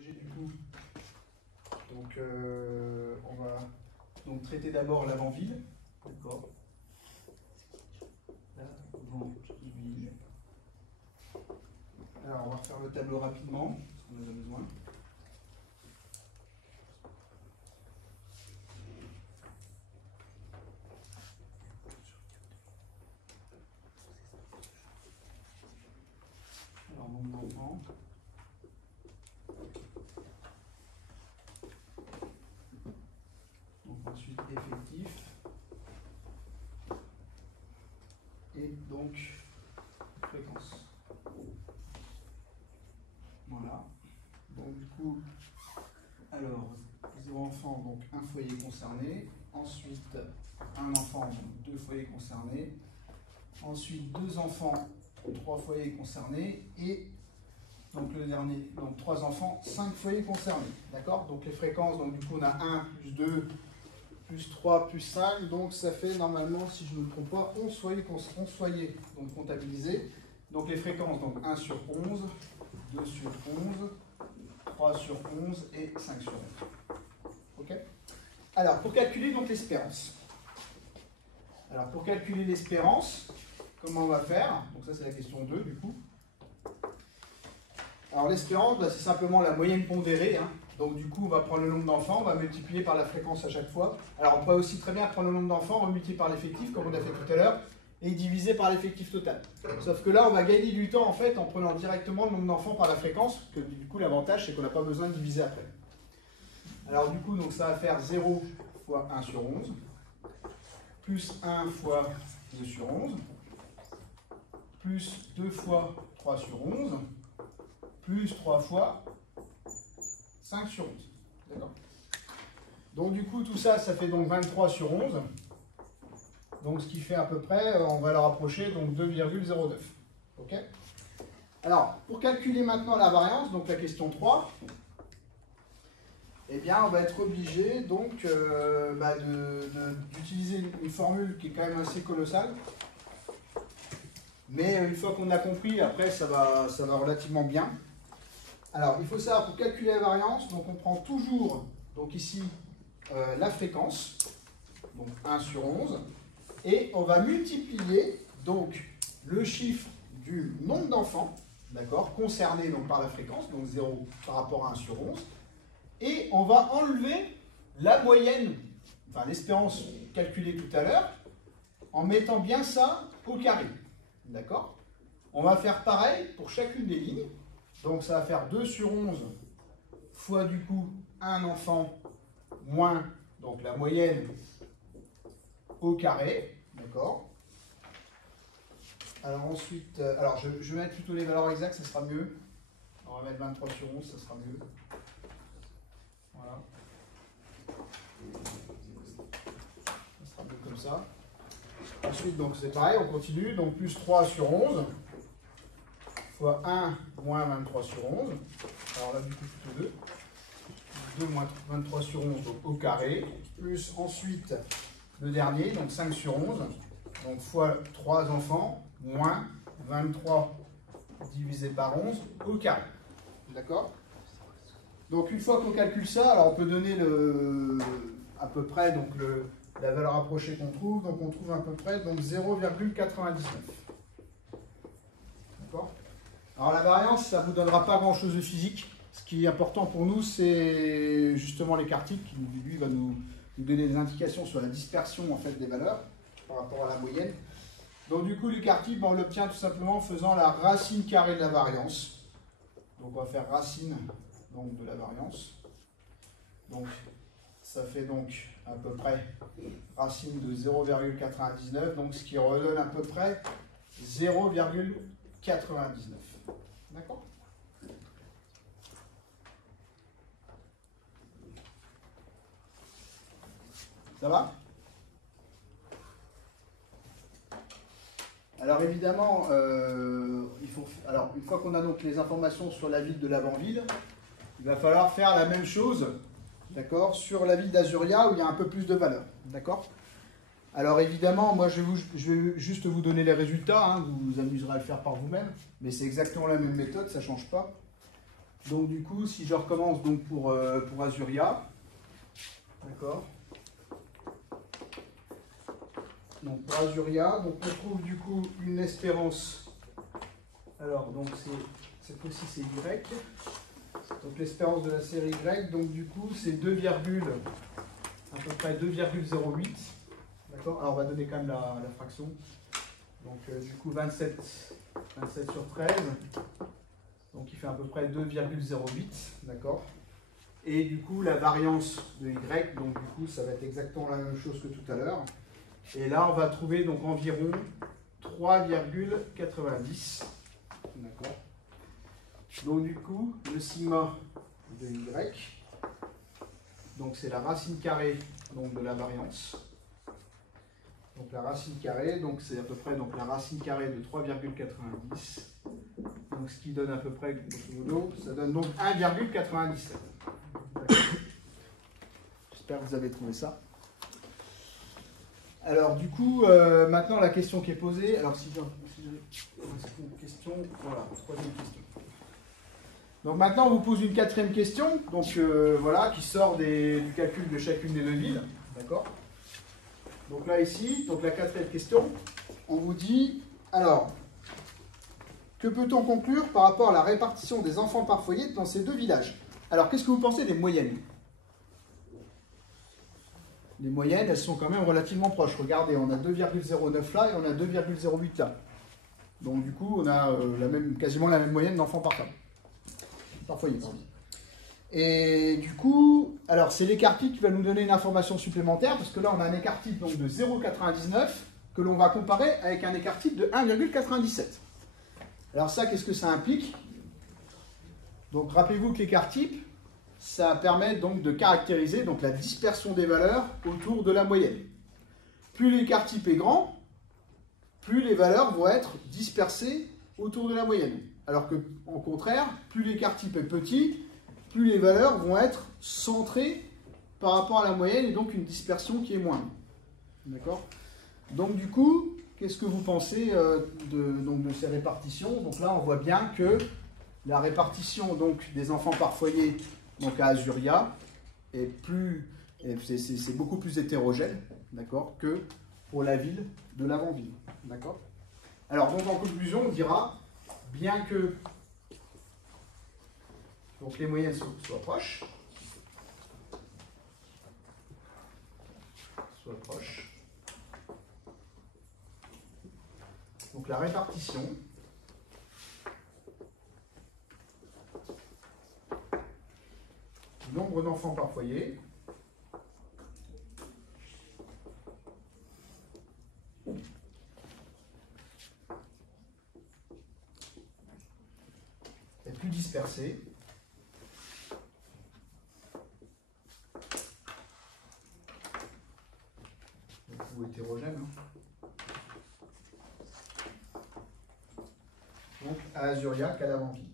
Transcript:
corriger du coup. Donc on va donc traiter d'abord l'avant-ville. D'accord. L'avant-ville. Alors on va refaire le tableau rapidement, parce qu'on en a besoin. Alors nombre d'enfants. Donc ensuite effectif. Et donc fréquence. Voilà. Donc du coup, alors 0 enfants, donc un foyer concerné. Ensuite un enfant, donc 2 foyers concernés. Ensuite 2 enfants, 3 foyers concernés. Et donc le dernier, donc 3 enfants, 5 foyers concernés. D'accord? Donc les fréquences, donc du coup on a 1 plus 2 plus 3 plus 5. Donc ça fait normalement, si je ne me trompe pas, 11 foyers donc comptabilisés. Donc les fréquences, donc 1 sur 11, 2 sur 11, 3 sur 11 et 5 sur 11. Ok? Alors, pour calculer donc l'espérance. Alors, pour calculer l'espérance, comment on va faire? Donc ça, c'est la question 2, du coup. Alors, l'espérance, bah, c'est simplement la moyenne pondérée. Hein. Donc, du coup, on va prendre le nombre d'enfants, on va multiplier par la fréquence à chaque fois. Alors, on pourrait aussi très bien prendre le nombre d'enfants, multiplier par l'effectif, comme on a fait tout à l'heure, et diviser par l'effectif total. Sauf que là, on va gagner du temps, en fait, en prenant directement le nombre d'enfants par la fréquence, que du coup, l'avantage, c'est qu'on n'a pas besoin de diviser après. Alors, du coup, donc, ça va faire 0 fois 1 sur 11, plus 1 fois 2 sur 11, plus 2 fois 3 sur 11, plus 3 fois 5 sur 11. D'accord. Donc, du coup, tout ça, ça fait donc 23 sur 11. Donc, ce qui fait à peu près, on va le rapprocher, donc 2,09. OK? Alors, pour calculer maintenant la variance, donc la question 3, eh bien, on va être obligé donc d'utiliser une formule qui est quand même assez colossale. Mais une fois qu'on a compris, après, ça va relativement bien. Alors, il faut savoir, pour calculer la variance, donc on prend toujours, donc ici, la fréquence, donc 1 sur 11, et on va multiplier donc le chiffre du nombre d'enfants, d'accord, concernés donc, par la fréquence, donc 0 par rapport à 1 sur 11, et on va enlever la moyenne, enfin l'espérance calculée tout à l'heure, en mettant bien ça au carré. D'accord? On va faire pareil pour chacune des lignes. Donc ça va faire 2 sur 11 fois du coup un enfant moins donc la moyenne au carré. D'accord? Alors ensuite, alors je vais mettre plutôt les valeurs exactes, ça sera mieux. On va mettre 23 sur 11, ça sera mieux. Voilà. Ça sera mieux comme ça. Ensuite, donc c'est pareil, on continue. Donc plus 3 sur 11 fois 1 moins 23 sur 11. Alors là, du coup, plutôt 2. 2 moins 23 sur 11 donc, au carré. Plus ensuite le dernier, donc 5 sur 11. Donc fois 3 enfants moins 23 divisé par 11 au carré. D'accord? Donc une fois qu'on calcule ça, alors on peut donner à peu près donc la valeur approchée qu'on trouve. Donc on trouve à peu près 0,99. D'accord? Alors la variance, ça ne vous donnera pas grand-chose de physique. Ce qui est important pour nous, c'est justement l'écart-type qui lui va nous donner des indications sur la dispersion en fait, des valeurs par rapport à la moyenne. Donc du coup, l'écart-type, on l'obtient tout simplement en faisant la racine carrée de la variance. Donc on va faire racine donc, de la variance. Donc ça fait donc à peu près racine de 0,99, donc ce qui redonne à peu près 0,99. D'accord? Ça va? Alors évidemment, alors une fois qu'on a donc les informations sur la ville de l'avant-ville, il va falloir faire la même chose, d'accord, sur la ville d'Azuria où il y a un peu plus de valeur, d'accord? Alors évidemment, moi je vais juste vous donner les résultats, hein, vous vous amuserez à le faire par vous-même, mais c'est exactement la même méthode, ça ne change pas. Donc du coup, si je recommence donc pour Azuria, d'accord. Donc pour Azuria, donc on trouve du coup une espérance. Alors donc cette fois-ci c'est Y. Donc l'espérance de la série Y, donc du coup c'est à peu près 2,08. D'accord. Alors on va donner quand même la fraction. Donc du coup 27 sur 13. Donc il fait à peu près 2,08. D'accord. Et du coup la variance de Y, donc du coup ça va être exactement la même chose que tout à l'heure. Et là on va trouver donc environ 3,90. D'accord. Donc du coup, le sigma de Y, donc c'est la racine carrée donc, de la variance. Donc la racine carrée, donc c'est à peu près donc, la racine carrée de 3,90. Donc ce qui donne à peu près, grosso modo, ça donne donc 1,97. J'espère que vous avez trouvé ça. Alors du coup, maintenant la question qui est posée, alors si j'ai une question, voilà, troisième question. Donc maintenant on vous pose une quatrième question, donc voilà, qui sort du calcul de chacune des deux villes, d'accord. Donc là ici, donc la quatrième question, on vous dit, alors, que peut-on conclure par rapport à la répartition des enfants par foyer dans ces deux villages? Alors qu'est-ce que vous pensez des moyennes? Les moyennes, elles sont quand même relativement proches. Regardez, on a 2,09 là et on a 2,08 là. Donc du coup, on a quasiment la même moyenne d'enfants par table. Par foyer, pardon. Et du coup, alors c'est l'écart type qui va nous donner une information supplémentaire, parce que là on a un écart type donc, de 0,99 que l'on va comparer avec un écart type de 1,97. Alors ça, qu'est-ce que ça implique? Donc rappelez-vous que l'écart type, ça permet donc de caractériser donc, la dispersion des valeurs autour de la moyenne. Plus l'écart type est grand, plus les valeurs vont être dispersées autour de la moyenne. Alors que, au contraire, plus l'écart type est petit, plus les valeurs vont être centrées par rapport à la moyenne et donc une dispersion qui est moindre. D'accord? Donc du coup, qu'est-ce que vous pensez de ces répartitions? Donc là, on voit bien que la répartition donc, des enfants par foyer donc à Azuria c'est beaucoup plus hétérogène, d'accord, que pour la ville de l'avant-ville. D'accord? Alors donc en conclusion, on dira bien que donc, les moyennes soient proches, donc la répartition du nombre d'enfants par foyer est plus dispersée ou hétérogène, donc à Azuria qu'à l'avant-ville.